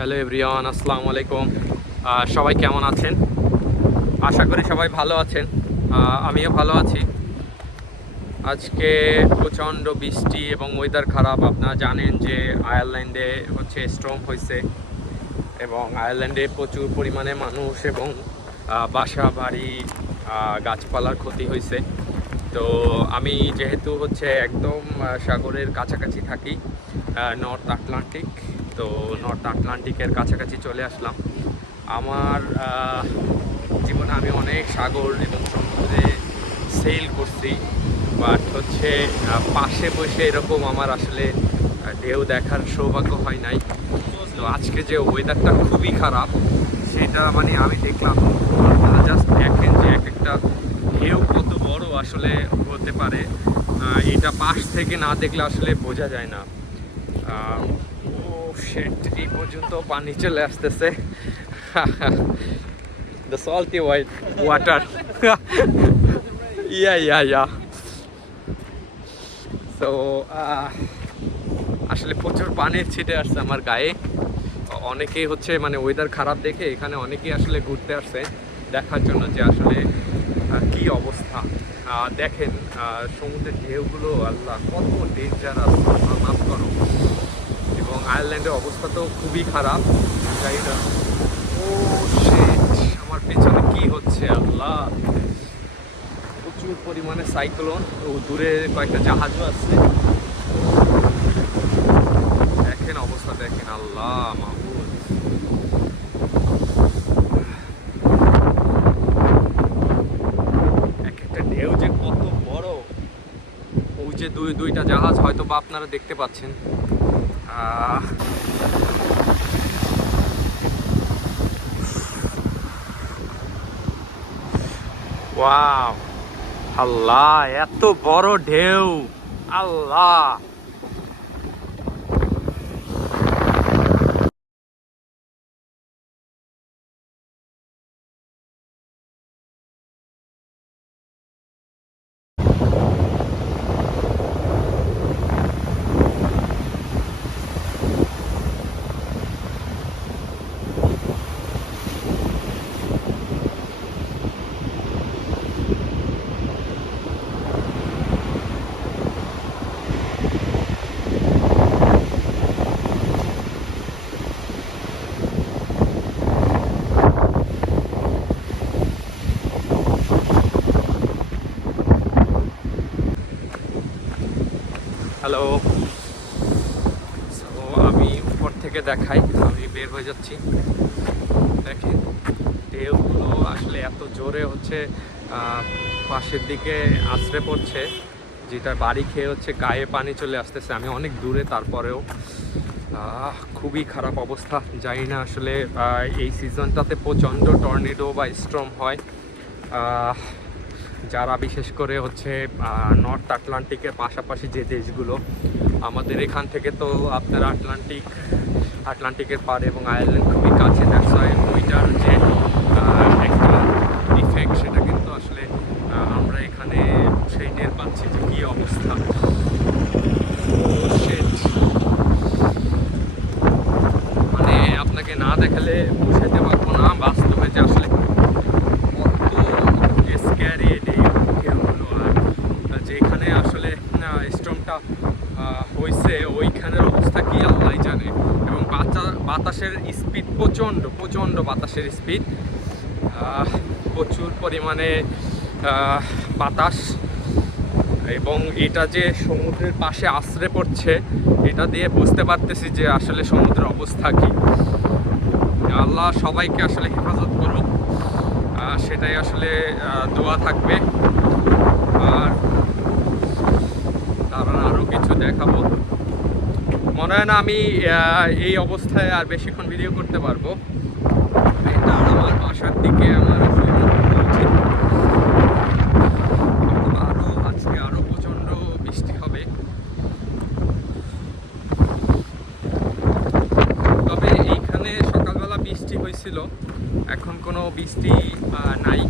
Hello everyone, আসসালামু আলাইকুম। সবাই কেমন আছেন? আশা করি সবাই ভালো আছেন। আমিও ভালো আছি। আজকে প্রচণ্ড বৃষ্টি এবং ওয়েদার খারাপ। আপনারা জানেন যে আয়ারল্যান্ডে স্টর্ম হয়েছে এবং আয়ারল্যান্ডে প্রচুর পরিমাণে মানুষ এবং বাসা বাড়ি গাছপালার ক্ষতি হয়েছে। তো আমি যেহেতু একদম সাগরের কাছাকাছি থাকি, নর্থ আটলান্টিক, তো নর্থ আটলান্টিকের কাছাকাছি চলে আসলাম। আমার জীবনে আমি অনেক সাগর এবং সমুদ্রে সেল করছি, বাট পাশে বসে এরকম আমার আসলে ঢেউ দেখার সৌভাগ্য হয় নাই। তো আজকে যে ওয়েদারটা খুবই খারাপ, সেটা মানে আমি দেখলাম। আপনারা জাস্ট দেখেন যে এক একটা ঢেউ কত বড় আসলে হতে পারে। এটা পাশ থেকে না দেখলে আসলে বোঝা যায় না। এই পর্যন্ত পানি চলে আসতেছে। The salty white water. Yeah. So আসলে প্রচুর পানির ছিটে আসছে আমার গায়ে। অনেকেই মানে ওয়েদার খারাপ দেখে এখানে অনেকেই আসলে ঘুরতে আসছে দেখার জন্য যে আসলে কি অবস্থা। দেখেন সমুদ্রের ঢেউগুলো, আল্লাহ কত ডেঞ্জারাস, মাফ করো। এবং আয়ারল্যান্ডের অবস্থা তো খুবই খারাপ। জানি না আমার পেছনে কি হচ্ছে, আল্লাহ। প্রচুর পরিমাণে সাইক্লোন, দূরে কয়েকটা জাহাজও আছে। দেখেন অবস্থা, দেখেন, আল্লাহ মাহবুব। এক একটা ঢেউ যে কত বড়। ওই যে দুইটা জাহাজ হয়তো বা আপনারা দেখতে পাচ্ছেন। ওয়াও, আল্লাহ এত বড় ঢেউ, আল্লাহ। হ্যালো, আমি উপর থেকে দেখাই, আমি বের হয়ে যাচ্ছি। দেখেন ঢেউগুলো আসলে এত জোরে পাশের দিকে আছড়ে পড়ছে, যেটা বাড়ি খেয়ে গায়ে পানি চলে আসতেছে। আমি অনেক দূরে, তারপরেও খুবই খারাপ অবস্থা। জানি না আসলে এই সিজনটাতে প্রচণ্ড টর্নেডো বা স্টর্ম হয়। যারা বিশেষ করে নর্থ আটলান্টিকের পাশাপাশি যে দেশগুলো, আমাদের এখান থেকে তো আপনার আটলান্টিকের পার এবং আয়ারল্যান্ড খুবই কাছে। দ্যাটস ওয়াই ওইটার যে একটা ইফেক্ট, সেটা কিন্তু আসলে আমরা এখানে সেই টের পাচ্ছি যে কী অবস্থা। মানে আপনাকে না দেখালে বুঝাতে পারবো না বাস্তবে যে আসলে যেখানে আসলে স্টর্মটা হয়েছে ওইখানের অবস্থা কি আল্লাহ জানে। এবং বাতাসের স্পিড প্রচণ্ড বাতাসের স্পিড, প্রচুর পরিমাণে বাতাস। এবং এটা যে সমুদ্রের পাশে আছড়ে পড়ছে, এটা দিয়ে বুঝতে পারতেছি যে আসলে সমুদ্রের অবস্থা কি। আল্লাহ সবাইকে আসলে হেফাজত করুক, সেটাই আসলে দোয়া থাকবে। আর আরও কিছু দেখাবো, মনে হয় না আমি এই অবস্থায় আর বেশিক্ষণ ভিডিও করতে পারবো। এটা আমার বাসার দিকে আমার আজকে আরো প্রচন্ড বৃষ্টি হবে। তবে এইখানে সকালবেলা বৃষ্টি হয়েছিল, এখন কোনো বৃষ্টি নাই।